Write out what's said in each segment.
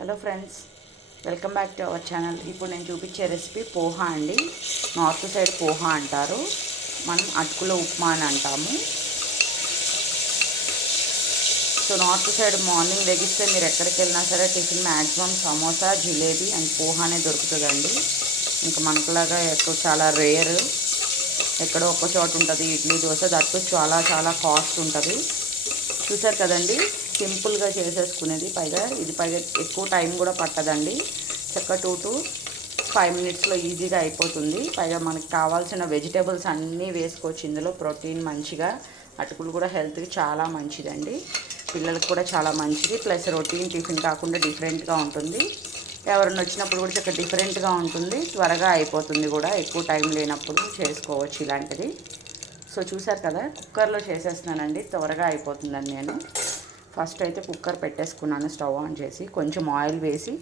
Hello friends, welcome back to our channel. ఇప్పుడు నేను చూపించే రెసిపీ పోహా అండి. నార్త్ సైడ్ పోహా అంటారు, మనం అటుకుల ఉప్మా అని అంటాము. సో నార్త్ సైడ్ మార్నింగ్ లెగిస్తే మీరు ఎక్కడికి వెళ్ళినా సరే tiffin maximum samosa, jalebi and పోహానే దొరుకుతుందండి. ఇంకా మనకులాగా ఎక్కువ చాలా రేర్, ఎక్కడో ఒక్క చోట ఉంటుంది ఇడ్లీ దోశ. దట్టు చాలా చాలా కాస్ట్ ఉంటుంది. చూసారు కదండి, సింపుల్గా చేసేసుకునేది. పైగా ఎక్కువ టైం కూడా పట్టదండి. చక్క 2 to 5 మినిట్స్లో ఈజీగా అయిపోతుంది. పైగా మనకు కావాల్సిన వెజిటేబుల్స్ అన్నీ వేసుకోవచ్చు ఇందులో. ప్రోటీన్ మంచిగా, అటుకులు కూడా హెల్త్కి చాలా మంచిదండి, పిల్లలకు కూడా చాలా మంచిది. ప్లస్ రొటీన్ టిఫిన్ కాకుండా డిఫరెంట్గా ఉంటుంది. ఎవరైనా వచ్చినప్పుడు కూడా చక్క డిఫరెంట్గా ఉంటుంది, త్వరగా అయిపోతుంది కూడా. ఎక్కువ టైం లేనప్పుడు చేసుకోవచ్చు ఇలాంటిది. సో చూసారు కదా, కుక్కర్లో చేసేస్తున్నానండి, త్వరగా అయిపోతుందని. నేను ఫస్ట్ అయితే కుక్కర్ పెట్టేసుకున్నాను, స్టవ్ ఆన్ చేసి కొంచెం ఆయిల్ వేసి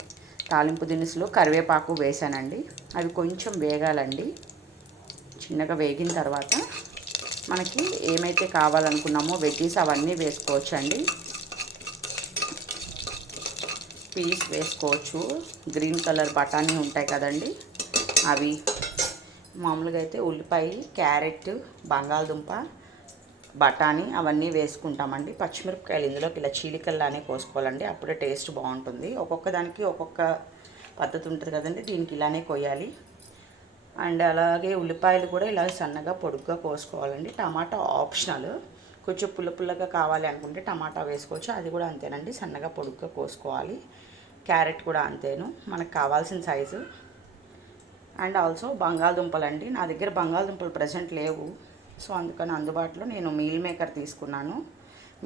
తాలింపు దినుసులు, కరివేపాకు వేసానండి. అవి కొంచెం వేగాలండి. చిన్నగా వేగిన తర్వాత మనకి ఏమైతే కావాలనుకున్నామో వెజ్జీస్ అవన్నీ వేసుకోవచ్చండి. పీస్ వేసుకోవచ్చు, గ్రీన్ కలర్ బఠానీ ఉంటాయి కదండి అవి. మామూలుగా అయితే ఉల్లిపాయ, క్యారెట్, బంగాళదుంప, బఠానీ అవన్నీ వేసుకుంటామండి. పచ్చిమిరపకాయలు ఇందులోకి ఇలా చీలికల్లానే కోసుకోవాలండి, అప్పుడే టేస్ట్ బాగుంటుంది. ఒక్కొక్క దానికి ఒక్కొక్క పద్ధతి ఉంటుంది కదండి, దీనికి ఇలానే కొయ్యాలి. అండ్ అలాగే ఉల్లిపాయలు కూడా ఇలా సన్నగా పొడుగ్గా కోసుకోవాలండి. టమాటా ఆప్షనల్, కొంచెం పుల్లగా కావాలి అనుకుంటే టమాటా వేసుకోవచ్చు, అది కూడా అంతేనండి, సన్నగా పొడుగ్గా కోసుకోవాలి. క్యారెట్ కూడా అంతేను, మనకు కావాల్సిన సైజు. అండ్ ఆల్సో బంగాళదుంపలు అండి. నా దగ్గర బంగాళదుంపలు ప్రజెంట్ లేవు, సో అందుకని అందుబాటులో నేను మీల్ మేకర్ తీసుకున్నాను.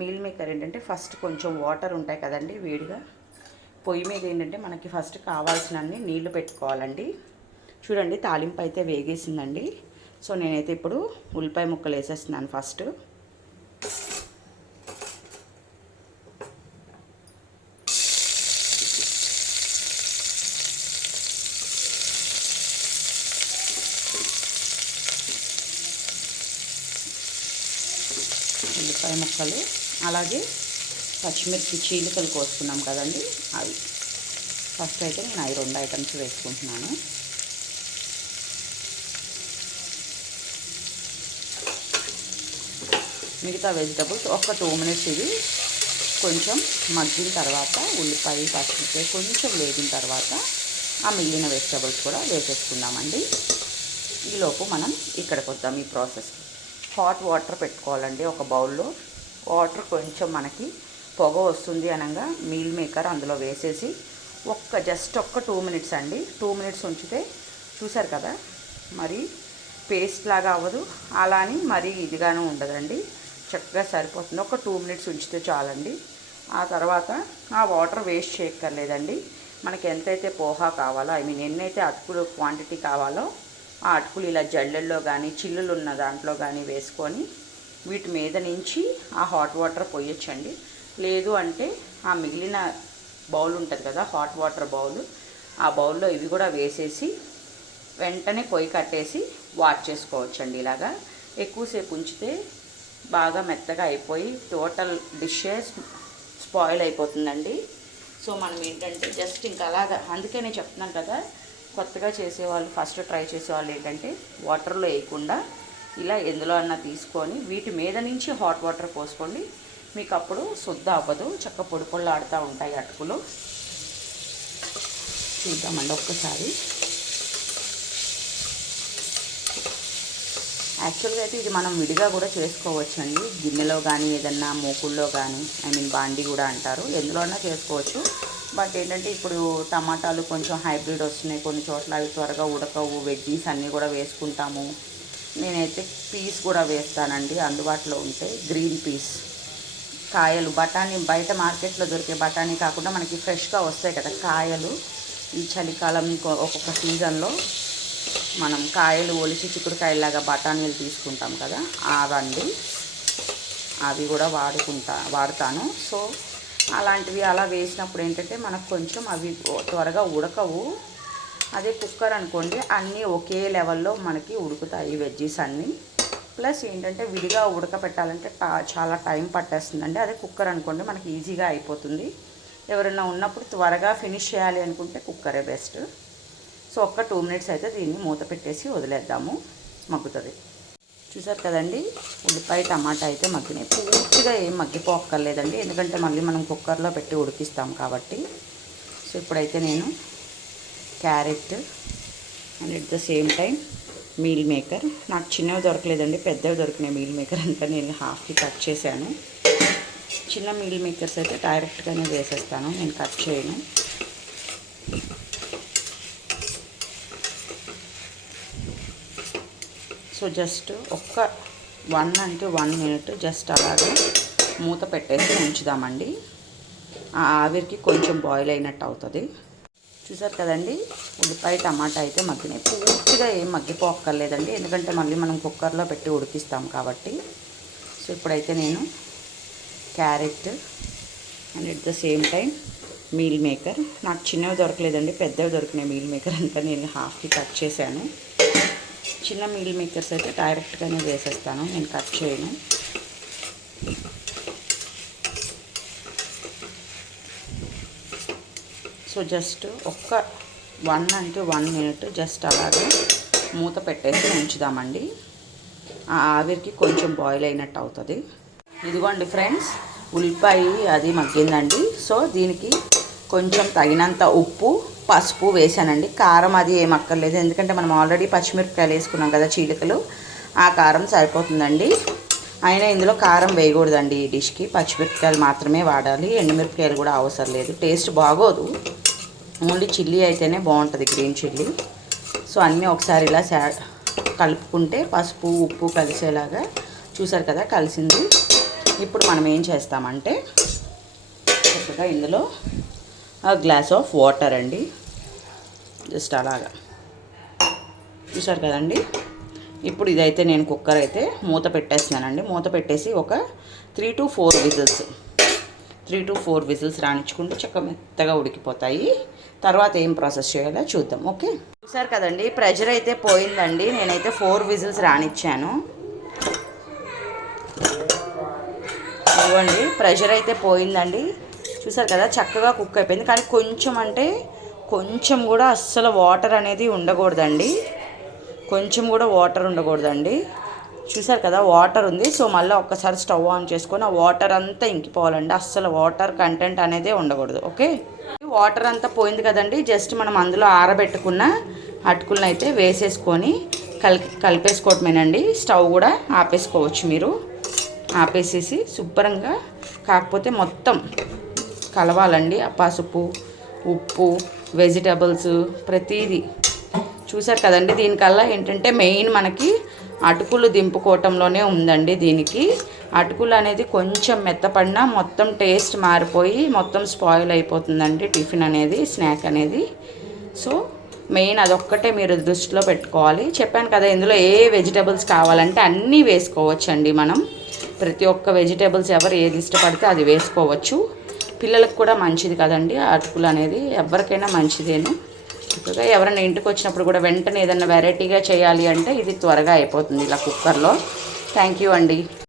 మీల్ మేకర్ ఏంటంటే ఫస్ట్ కొంచెం వాటర్ ఉంటాయి కదండి వేడిగా, పొయ్యి మీద ఏంటంటే మనకి ఫస్ట్ కావాల్సినన్ని నీళ్లు పెట్టుకోవాలండి. చూడండి, తాలింపు అయితే వేగేసిందండి. సో నేనైతే ఇప్పుడు ఉల్లిపాయ ముక్కలు వేసేస్తున్నాను ఫస్ట్. ఉల్లిపాయ ముక్కలు, అలాగే పచ్చిమిర్చి చీలికలు కోసుకున్నాం కదండి అవి. ఫస్ట్ అయితే నేను అవి 2 ఐటమ్స్ వేసుకుంటున్నాను. మిగతా వెజిటబుల్స్ ఒక 2 మినిట్స్ ఇది కొంచెం మగ్గిన తర్వాత, ఉల్లిపాయ పచ్చిమిర్చి కొంచెం వేగిన తర్వాత ఆ మిగిలిన వెజిటబుల్స్ కూడా వేసేసుకుందామండి. ఈలోపు మనం ఇక్కడికి వద్దాం. ఈ ప్రాసెస్కి హాట్ వాటర్ పెట్టుకోవాలండి ఒక బౌల్లో. వాటర్ కొంచెం మనకి పొగ వస్తుంది అనగా మీల్ మేకర్ అందులో వేసేసి జస్ట్ ఒక్క 2 మినిట్స్ అండి. 2 మినిట్స్ ఉంచితే, చూసారు కదా, మరి పేస్ట్ లాగా అవ్వదు, అలా అని మరీ ఇదిగానే ఉండదండి, చక్కగా సరిపోతుంది. ఒక 2 మినిట్స్ ఉంచితే చాలండి. ఆ తర్వాత ఆ వాటర్ వేస్ట్ చేయక్కర్లేదండి. మనకి ఎంతైతే పోహా కావాలో, ఎన్నైతే అటుకులు క్వాంటిటీ కావాలో ఆ అటుకులు ఇలా జల్లెల్లో కానీ చిల్లులు ఉన్న దాంట్లో కానీ వేసుకొని వీటి మీద నుంచి ఆ హాట్ వాటర్ పోయొచ్చండి. లేదు అంటే ఆ మిగిలిన బౌల్ ఉంటుంది కదా, హాట్ వాటర్ బౌల్, ఆ బౌల్లో ఇవి కూడా వేసేసి వెంటనే పొయ్యి కట్టేసి వాష్ చేసుకోవచ్చండి. ఇలాగా ఎక్కువసేపు ఉంచితే బాగా మెత్తగా అయిపోయి టోటల్ డిషే స్పాయిల్ అయిపోతుందండి. సో మనం ఏంటంటే జస్ట్ ఇంకా అలాగా, అందుకే నేను చెప్తున్నాను కదా, కొత్తగా చేసేవాళ్ళు, ఫస్ట్ ట్రై చేసేవాళ్ళు ఏంటంటే వాటర్లో వేయకుండా ఇలా ఎందులో అన్నా తీసుకొని వీటి మీద నుంచి హాట్ వాటర్ పోసుకోండి. మీకు అప్పుడు శుద్ధ అవ్వదు, చక్క పొడి పొళ్ళాడుతూ ఉంటాయి అటుకులు. చూద్దామండి ఒక్కసారి. యాక్చువల్గా అయితే ఇది మనం విడిగా కూడా చేసుకోవచ్చండి, గిన్నెలో కానీ ఏదన్నా మూకుల్లో కానీ, బాండి కూడా అంటారు, ఎందులో అన్నా చేసుకోవచ్చు. బట్ ఏంటంటే ఇప్పుడు టమాటాలు కొంచెం హైబ్రిడ్ వస్తున్నాయి కొన్ని చోట్ల, అవి త్వరగా ఉడకవు. వెజ్జీస్ అన్నీ కూడా వేసుకుంటాము. నేనైతే పీస్ కూడా వేస్తానండి, అందుబాటులో ఉంటే గ్రీన్ పీస్. కాయలు, బఠానీ బయట మార్కెట్లో దొరికే బఠానీ కాకుండా మనకి ఫ్రెష్గా వస్తాయి కదా కాయలు. ఈ చలికాలం ఒక్కొక్క సీజన్లో మనం కాయలు ఒలిచి చిక్కుడుకాయలాగా బఠానీలు తీసుకుంటాం కదా, అవండి, అవి కూడా వాడతాను. సో అలాంటివి అలా వేసినప్పుడు ఏంటంటే మనకు కొంచెం అవి త్వరగా ఉడకవు. అదే కుక్కర్ అనుకోండి, అన్నీ ఒకే లెవెల్లో మనకి ఉడుకుతాయి వెజ్జీస్ అన్నీ. ప్లస్ ఏంటంటే విడిగా ఉడకపెట్టాలంటే చాలా టైం పట్టేస్తుందండి. అదే కుక్కర్ అనుకోండి మనకి ఈజీగా అయిపోతుంది. ఎవరైనా ఉన్నప్పుడు త్వరగా ఫినిష్ చేయాలి అనుకుంటే కుక్కరే బెస్ట్. సో ఒక్క 2 మినిట్స్ అయితే దీన్ని మూత పెట్టేసి వదిలేద్దాము, మగ్గుతుంది. చూసారు కదండి, ఉల్లిపాయ టమాటా అయితే మగ్గినాయి. పూర్తిగా ఏం మగ్గిపోక్కర్లేదండి, ఎందుకంటే మళ్ళీ మనం కుక్కర్లో పెట్టి ఉడికిస్తాం కాబట్టి. సో ఇప్పుడైతే నేను carrot and at the same time meal maker, నాకు చిన్నవి దొరకలేదండి, పెద్దవి దొరికినాయి మీల్ మేకర్, అంతా నేను హాఫ్కి కట్ చేశాను. చిన్న మీల్ మేకర్స్ అయితే డైరెక్ట్గానే వేసేస్తాను, నేను కట్ చేయను. సో జస్ట్ ఒక్క 1 మినిట్ జస్ట్ అలాగే మూత పెట్టేసి ఉంచుదామండి. ఆ ఆవిరికి కొంచెం బాయిల్ అయినట్టు అవుతుంది. చూసారు కదండి, ఉల్లిపాయ టమాటా అయితే మగ్గినాయి. పూర్తిగా ఏం మగ్గిపోక్కర్లేదండి, ఎందుకంటే మళ్ళీ మనం కుక్కర్లో పెట్టి ఉడికిస్తాం కాబట్టి. సో ఇప్పుడైతే నేను carrot and at the same time meal maker, నాకు చిన్నవి దొరకలేదండి, పెద్దవి దొరికినాయి మీల్ మేకర్, అంతా నేను హాఫ్కి కట్ చేశాను. చిన్న మీల్ మేకర్స్ అయితే డైరెక్ట్గానే వేసేస్తాను, నేను కట్ చేయను. సో జస్ట్ ఒక్క 1 మినిట్ జస్ట్ అలాగే మూత పెట్టేసి ఉంచుదామండి. ఆ ఆవిరికి కొంచెం బాయిల్ అయినట్టు అవుతుంది. ఇదిగోండి ఫ్రెండ్స్, ఉల్లిపాయ అది మగ్గిందండి. సో దీనికి కొంచెం తగినంత ఉప్పు, పసుపు వేసానండి. కారం అది ఏం అక్కర్లేదు, ఎందుకంటే మనం ఆల్రెడీ పచ్చిమిరపకాయలు వేసుకున్నాం కదా, చీలికలు, ఆ కారం సరిపోతుందండి. అయినా ఇందులో కారం వేయకూడదండి ఈ డిష్కి, పచ్చిమిరపకాయలు మాత్రమే వాడాలి, ఎండుమిరపకాయలు కూడా అవసరం లేదు, టేస్ట్ బాగోదు. ఓన్లీ చిల్లీ అయితేనే బాగుంటుంది, గ్రీన్ చిల్లీ. సో అన్నీ ఒకసారి ఇలా కలుపుకుంటే పసుపు ఉప్పు కలిసేలాగా, చూసారు కదా కలిసింది. ఇప్పుడు మనం ఏం చేస్తామంటే చక్కగా ఇందులో గ్లాస్ ఆఫ్ వాటర్ అండి, జస్ట్ అలాగా, చూసారు కదండి. ఇప్పుడు ఇదైతే నేను కుక్కర్ అయితే మూత పెట్టేస్తున్నానండి. మూత పెట్టేసి ఒక 3 to 4 విజిల్స్ రానిచ్చుకుంటే చక్కగా మెత్తగా ఉడికిపోతాయి. తర్వాత ఏం ప్రాసెస్ చేయాలో చూద్దాం. ఓకే, చూసారు కదండి, ప్రెషర్ అయితే పోయిందండి. నేనైతే 4 విజిల్స్ రానిచ్చాను. ఇవ్వండి, ప్రెషర్ అయితే పోయిందండి. చూసారు కదా, చక్కగా కుక్ అయిపోయింది. కానీ కొంచెం అంటే కొంచెం కూడా అస్సలు వాటర్ అనేది ఉండకూడదండి, కొంచెం కూడా వాటర్ ఉండకూడదండి. చూసారు కదా, వాటర్ ఉంది. సో మళ్ళీ ఒక్కసారి స్టవ్ ఆన్ చేసుకొని ఆ వాటర్ అంతా ఇంకిపోవాలండి, అస్సలు వాటర్ కంటెంట్ అనేది ఉండకూడదు. ఓకే, వాటర్ అంతా పోయింది కదండి. జస్ట్ మనం అందులో ఆరబెట్టుకున్న అటుకులను అయితే వేసేసుకొని కలిపేసుకోవటమేనండి. స్టవ్ కూడా ఆపేసుకోవచ్చు మీరు, ఆపేసేసి శుభ్రంగా, కాకపోతే మొత్తం కలవాలండి, ఆ పసుపు ఉప్పు వెజిటబుల్స్ ప్రతిదీ. చూసారు కదండి, దీనికల్లా ఏంటంటే మెయిన్ మనకి అటుకులు దింపుకోవటంలోనే ఉందండి. దీనికి అటుకులు అనేది కొంచెం మెత్తపడినా మొత్తం టేస్ట్ మారిపోయి మొత్తం స్పాయిల్ అయిపోతుందండి టిఫిన్ అనేది, స్నాక్ అనేది. సో మెయిన్ అదొక్కటే మీరు దృష్టిలో పెట్టుకోవాలి. చెప్పాను కదా, ఇందులో ఏ వెజిటబుల్స్ కావాలంటే అన్నీ వేసుకోవచ్చండి. మనం ప్రతి ఒక్క వెజిటేబుల్స్ ఎవరు ఏది ఇష్టపడితే అది వేసుకోవచ్చు. పిల్లలకు కూడా మంచిది కదండి అటుకులు అనేది, ఎవరికైనా మంచిదేను. చక్కగా ఎవరైనా ఇంటికి వచ్చినప్పుడు కూడా వెంటనే ఏదైనా వెరైటీగా చేయాలి అంటే ఇది త్వరగా అయిపోతుంది ఇలా కుక్కర్లో. థ్యాంక్ యూ అండి.